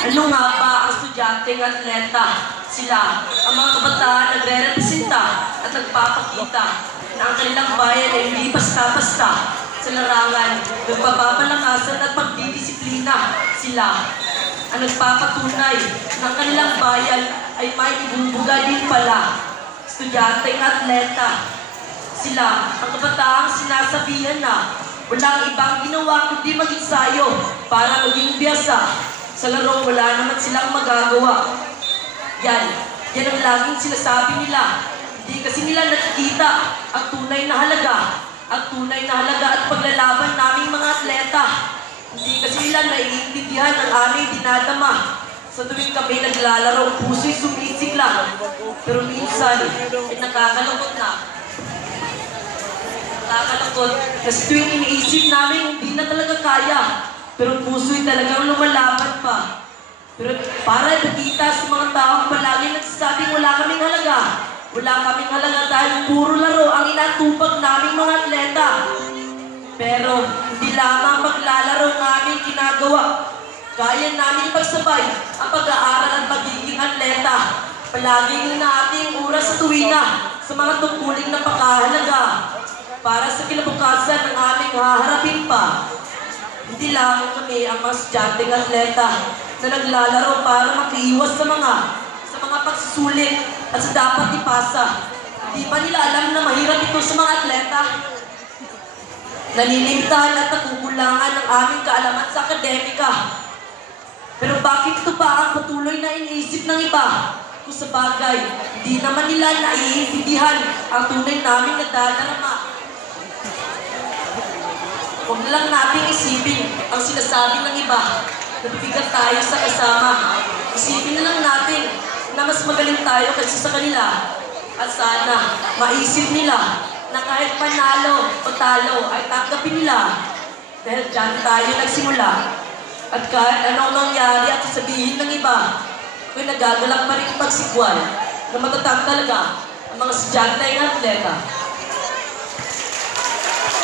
Ano nga ba ang estudyanteng atleta? Sila, ang mga kabataan nagre-representa at nagpapakita na ang kanilang bayan ay hindi basta-basta sa larangan, nagpapalakasan at pagdidisiplina. Sila, ang nagpapatunay na ang kanilang bayan ay may ibubuga din pala. Estudyanteng atleta. Sila, ang kabataang sinasabihan na walang ibang ginawa kundi mag-ensayo para maging biyasa. Sa laro, wala naman silang magagawa. Yan ang laging sinasabi nila. Hindi kasi nila nakikita ang tunay na halaga. Ang tunay na halaga at paglalaban naming mga atleta. Hindi kasi nila naiintindihan ang aming dinadama. Sa tuwing kami naglalaro, puso'y sumisigla. Pero minsan, ay nakakalungkot na. Nakakalungkot kasi tuwing iniisip namin, hindi na talaga kaya. Pero puso'y talagang lumalaban pa. Pero para ipakita sa mga taong palagi nagsasabing wala kaming halaga. Wala kaming halaga dahil puro laro ang inatupag naming mga atleta. Pero hindi lamang maglalaro ng aming ginagawa. Kaya namin ipagsabay ang pag-aaral at pagiging atleta. Palaging nating oras sa tuwina sa mga tungkuling na pagkahalaga para sa kinabukasan ng aming haharapin pa. Hindi lang kami ang mga estudyanteng atleta na naglalaro para makiiwas sa mga pagsusulit at sa dapat ipasa. Hindi pa nila alam na mahirap ito sa mga atleta. Nalilimitahan at nakukulangan ng aming kaalaman sa akademika. Pero bakit ito ba ang patuloy na iniisip ng iba? Kung sa bagay, hindi naman nila naiintindihan ang tunay naming nagdadarama. Huwag na lang natin isipin ang sinasabi ng iba. Nabibigat tayo sa kasama. Isipin na lang natin na mas magaling tayo kaysa sa kanila. At sana, maisip nila na kahit panalo o talo ay tanggapin nila. Dahil dyan tayo nagsimula. At kahit anong mangyari at sasabihin ng iba, kung nagagalak pa rin pagsikwal na matatag talaga ang mga estudyante ng atleta.